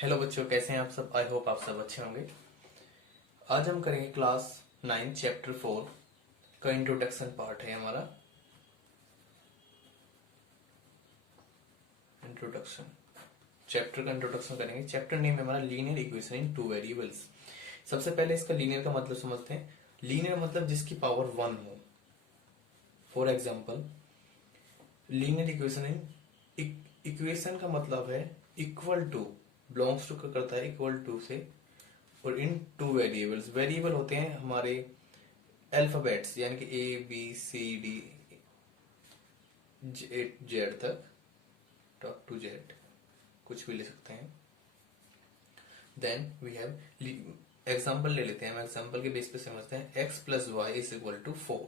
Hello बच्चों, कैसे हैं आप सब। आई होप आप सब अच्छे होंगे। आज हम करेंगे क्लास 9 चैप्टर 4 का इंट्रोडक्शन पार्ट है हमारा। इंट्रोडक्शन चैप्टर का इंट्रोडक्शन करेंगे। चैप्टर नेम है हमारा linear equation in two variables. सबसे पहले इसका लीनियर का मतलब समझते हैं। लीनियर मतलब जिसकी पावर 1 हो। For example, linear equation in equation का मतलब है इक्वल टू, बिलोंग्स टू का करता है इक्वल टू से, और इन टू वेरिएबल्स। वेरिएबल होते हैं हमारे अल्फाबेट्स, यानी कि A B C D Z तक, टॉप टू जेड कुछ भी ले सकते हैं। देन वी हैव एग्जाम्पल ले लेते हैं। हम एग्जाम्पल के बेस पे समझते हैं। X plus y is equal to 4।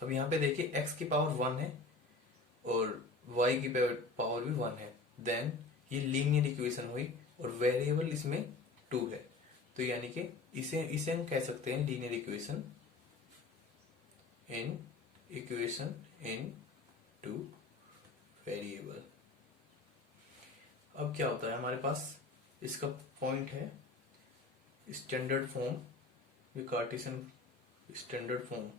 अब यहाँ पे देखिए एक्स की पावर 1 है और वाई की पावर भी 1 है। देन ये लीनियर इक्वेशन हुई और वेरिएबल इसमें 2 है, तो यानी कि इसे इसे हम कह सकते हैं linear equation in two variable. अब क्या होता है हमारे पास, इसका पॉइंट है स्टैंडर्ड फॉर्म, ये Cartesian standard form.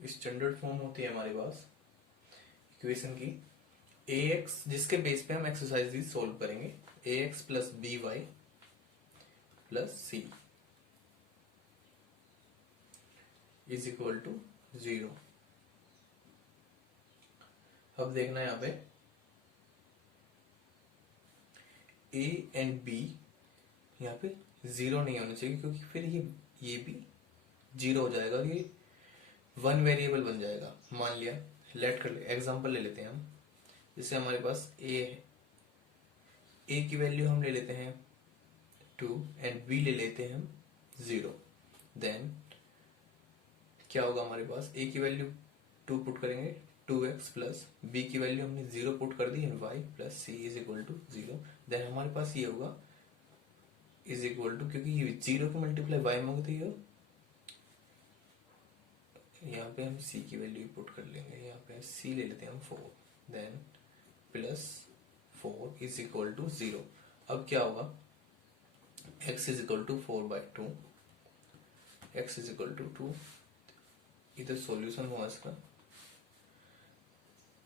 Standard form होती है हमारे पास इक्वेशन की ए एक्स, जिसके बेस पे हम एक्सरसाइज सोल्व करेंगे। A x plus b y plus c is equal to 0। अब देखना है यहाँ पे ए एंड बी यहाँ पे 0 नहीं होना चाहिए, क्योंकि फिर ये भी 0 हो जाएगा और ये 1 वेरिएबल बन जाएगा। मान लिया, लेट कर ले एग्जांपल ले लेते हैं हम। जैसे हमारे पास ए है, ए की वैल्यू हम ले लेते हैं 2 एंड बी ले लेते हैं हम 0। देन क्या होगा हमारे पास, ए की वैल्यू 2 पुट करेंगे 2x प्लस बी की वैल्यू हमने 0 पुट कर दी and y plus c is equal to 0। Then हमारे पास ये होगा इज इक्वल टू, क्योंकि ये 0 को मल्टीप्लाई y में होगा तो ये यहाँ पे हम c की वैल्यू पुट कर लेंगे। यहाँ पे c ले लेते हैं हम 4, then plus 4 is equal to 0। अब क्या होगा, x is equal to 4/2, x is equal to 2। इधर सॉल्यूशन हुआ इसका।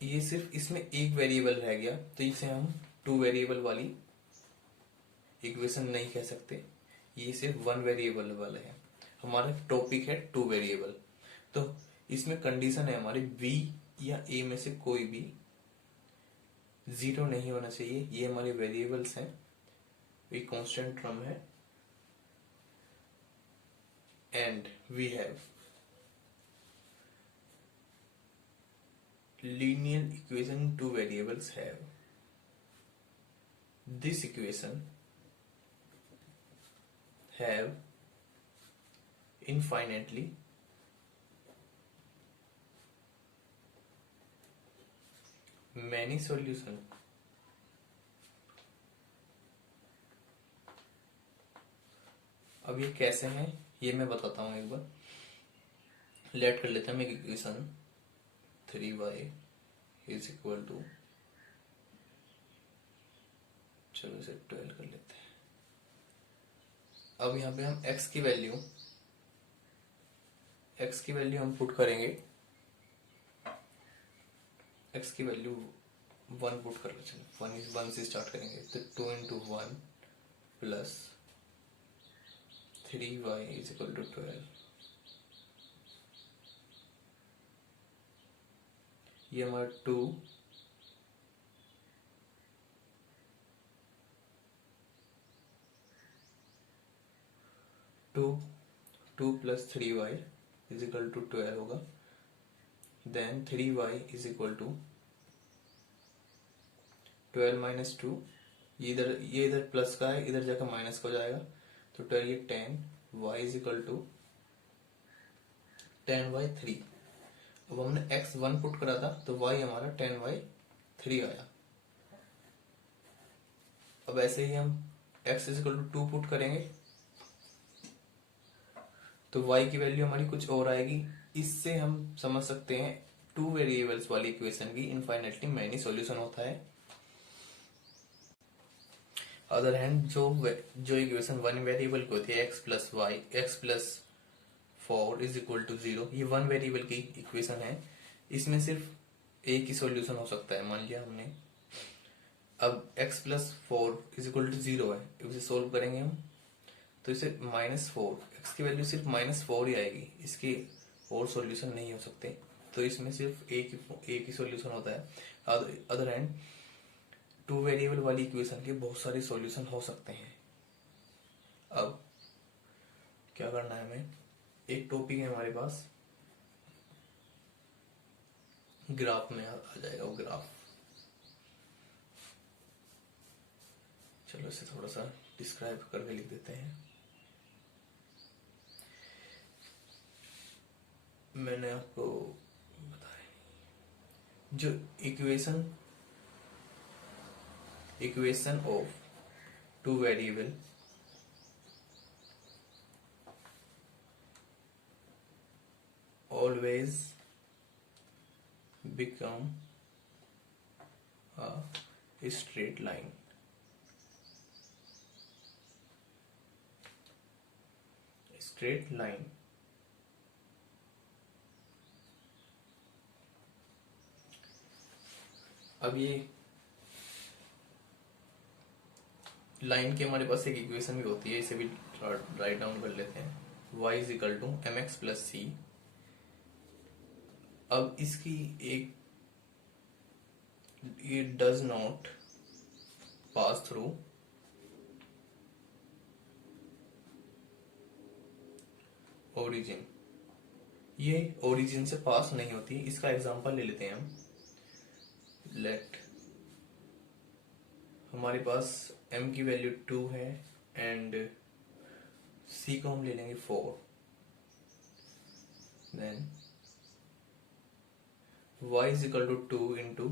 ये सिर्फ इसमें एक वेरिएबल रह गया, तो इसे हम 2 वेरिएबल वाली इक्वेशन नहीं कह सकते। ये सिर्फ 1 वेरिएबल वाला है। हमारा टॉपिक है 2 वेरिएबल। तो इसमें कंडीशन है हमारी बी या ए में से कोई भी 0 नहीं होना चाहिए। ये हमारे वेरिएबल्स हैं, ये कांस्टेंट टर्म है। And we have linear equation two variables have this equation have infinitely many solution। अब ये कैसे हैं ये मैं बताता हूं एक बार। लेट कर लेते हैं हम एक equation 3y is equal to, चलो इसे 12 कर लेते हैं। अब यहाँ पे हम x की वैल्यू हम पुट करेंगे। x की वैल्यू 1 पुट कर लेते हैं। 1 से स्टार्ट करेंगे तो 2 into 1 plus 3y is equal to 12। ये हमारा 2 plus 3y is equal to 12 होगा। Then 3y is equal to 12 minus 2, ये इधर प्लस का है, इधर जाकर माइनस का हो जाएगा तो 12 ये 10, y इज इक्वल टू 10/3। अब हमने x 1 पुट करा था तो y हमारा 10/3 आया। अब ऐसे ही हम x is equal to 2 put करेंगे तो y की वैल्यू हमारी कुछ और आएगी। इससे हम समझ सकते हैं टू वेरिएबल्स वाली इक्वेशन की इनफाइनाइटली मैनी सॉल्यूशन होता है। अदर हैंड जो इक्वेशन वन वेरिएबल की होती है x plus 4 is equal to 0, ये वन वेरिएबल की इक्वेशन है। इसमें सिर्फ एक ही सॉल्यूशन हो सकता है। मान लिया हमने अब x plus 4 is equal to 0 है, इसे सोल्व करेंगे हम तो इसे -4, x की वैल्यू सिर्फ -4 ही आएगी, इसके और सॉल्यूशन नहीं हो सकते। तो इसमें सिर्फ एक ही सॉल्यूशन होता है। अदर हैंड टू वेरिएबल वाली इक्वेशन के बहुत सारे सॉल्यूशन हो सकते हैं। अब क्या करना है हमें, एक टॉपिक है हमारे पास, ग्राफ में आ जाएगा वो ग्राफ। चलो इसे थोड़ा सा डिस्क्राइब करके लिख देते हैं। मैंने आपको बताया जो equation of two variable always become a straight line. Straight line. अब ये लाइन की हमारे पास एक इक्वेशन भी होती है, इसे भी राइट डाउन कर लेते हैं। y is equal to mx plus c. अब इसकी एक it does not pass through origin, ये ओरिजिन से पास नहीं होती। इसका एग्जांपल ले लेते हैं हम। लेट हमारे पास m की वैल्यू 2 है एंड c को हम ले लेंगे 4। Then y is equal to 2 into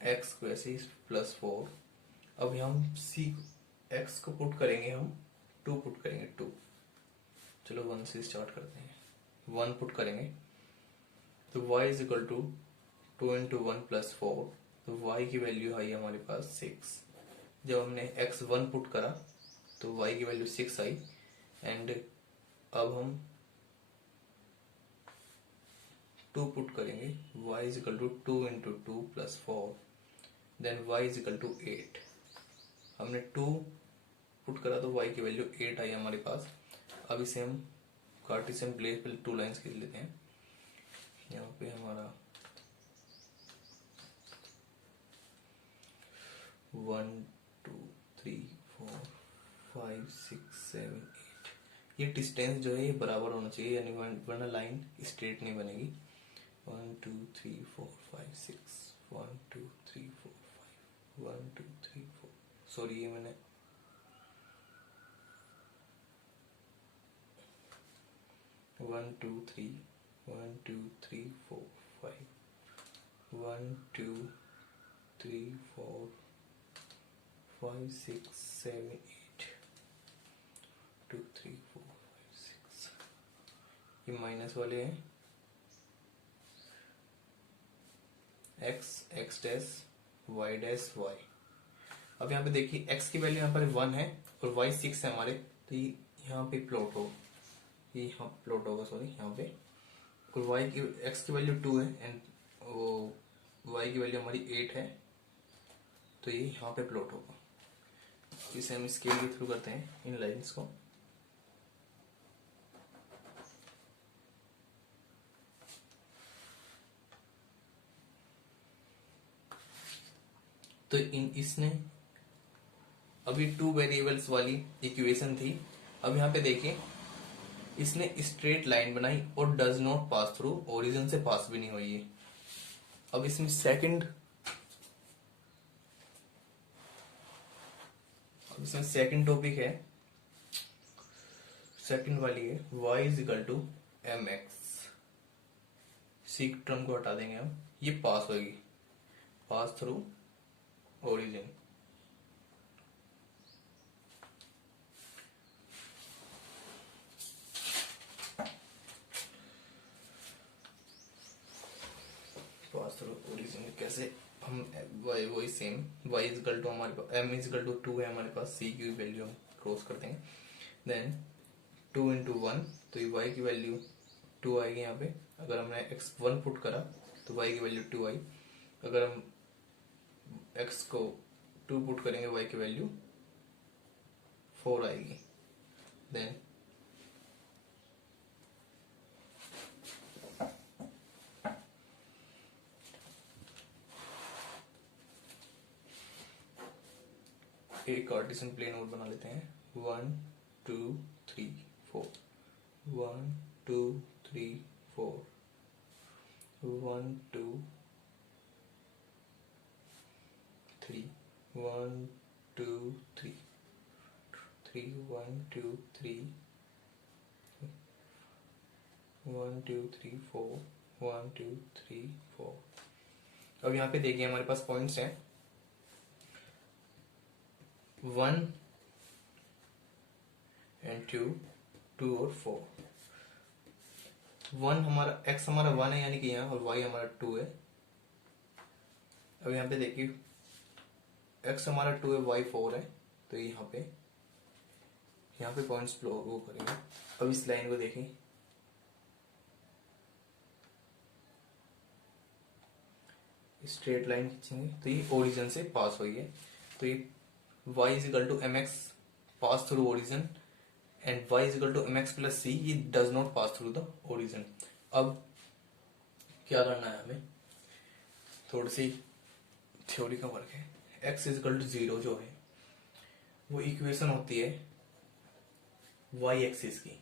x को ऐसे प्लस 4। अब हम x को पुट करेंगे, हम 2 पुट करेंगे 2। चलो 1 से स्टार्ट करते हैं। 1 पुट करेंगे तो y is equal to 2 into 1 plus 4। तो y की वैल्यू आई हमारे पास 6। जब हमने x 1 पुट करा तो y की वैल्यू 6 आई। एंड अब हम 2 पुट करेंगे, y is equal to 2 into 2 plus 4। Then y is equal to 8। हमने 2 पुट करा तो y की वैल्यू 8 आई हमारे पास। अब इसे हम कार्टेशियन प्लेस पे 2 लाइंस खींच लेते हैं। यहाँ पे हमारा 1 2 3 4 5 6 7 8, ये डिस्टेंस जो है ये बराबर होना चाहिए, यानी वरना लाइन स्ट्रेट नहीं बनेगी। 1 2 3 4 5 6 1 2 3 4 5 1 2 3 4, सॉरी ये मैंने 1 2 3 1 2 3 4 5 1 2 3 4 5 6 7 8 2 3 4 5 6, ये माइनस वाले हैं x x dash y dash y। अब यहाँ पे देखिए x की वैल्यू यहाँ पर 1 है और y 6 है हमारे, तो ये यहाँ पे प्लॉट होगा, ये यहाँ प्लॉट होगा, सॉरी यहाँ पे। और y की x की वैल्यू 2 है एंड वो y की वैल्यू हमारी 8 है, तो ये यहाँ पे प्लॉट होगा। इसे हम स्केल के थ्रू करते हैं इन लाइंस को। तो इसने अभी 2 वेरिएबल्स वाली इक्वेशन थी। अब यहाँ पे देखिए इसने स्ट्रेट लाइन बनाई और does not pass through, origin से पास भी नहीं हुई है। अब इसमें सेकंड टॉपिक है, सेकंड वाली है y is equal to mx। C term को हटा देंगे हम, ये पास होगी, pass through origin. Through origin कैसे हम वही सेम y इजकल टू हमारे पास m इजकल टू 2 है हमारे पास, c की वैल्यू हम क्रॉस कर देंगे, देन 2 इंटू 1, तो ये y की वैल्यू 2 आएगी यहाँ पे। अगर हमने x 1 पुट करा तो y की वैल्यू 2 आई, अगर हम x को 2 पुट करेंगे y की वैल्यू 4 आएगी। देन एक कार्टेशियन प्लेन और बना लेते हैं, 1 2 3 4, 1 2 3 4, 1 2 3, 1 2 3 3, 1 2 3, 1 2 3 4, 1 2 3 4। अब यहाँ पे देखिए हमारे पास पॉइंट्स हैं 1 एंड 2, 2 और 4। 1 हमारा x हमारा 1 है यानी कि यहाँ, और y हमारा 2 है। अब यहाँ पे देखिए x हमारा 2 है, y 4 है, तो यहाँ पे पॉइंट्स वो करेंगे। अब इस लाइन को देखें, स्ट्रेट लाइन खींचेंगे तो ये ओरिजिन से पास हुई है, तो ये y is equal to mx pass through origin and y is equal to mx plus c, ये does not pass through the origin. अब क्या करना है हमें, थोड़ी सी थ्योरी का वर्क है। x इज इक्वल टू 0 जो है वो इक्वेशन होती है y एक्सिस की,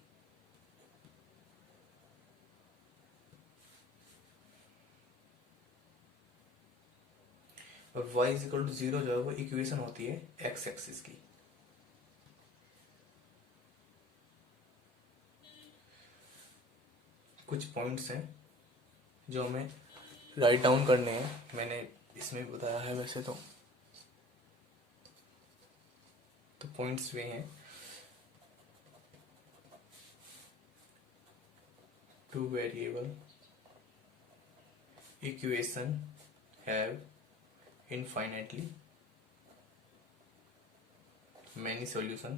और y इज इक्वल टू 0 जो है वो इक्वेशन होती है x एक्सिस की। कुछ पॉइंट्स हैं जो हमें राइट डाउन करने हैं, मैंने इसमें बताया है वैसे तो पॉइंट्स वे हैं, two variable equation have infinitely many solution,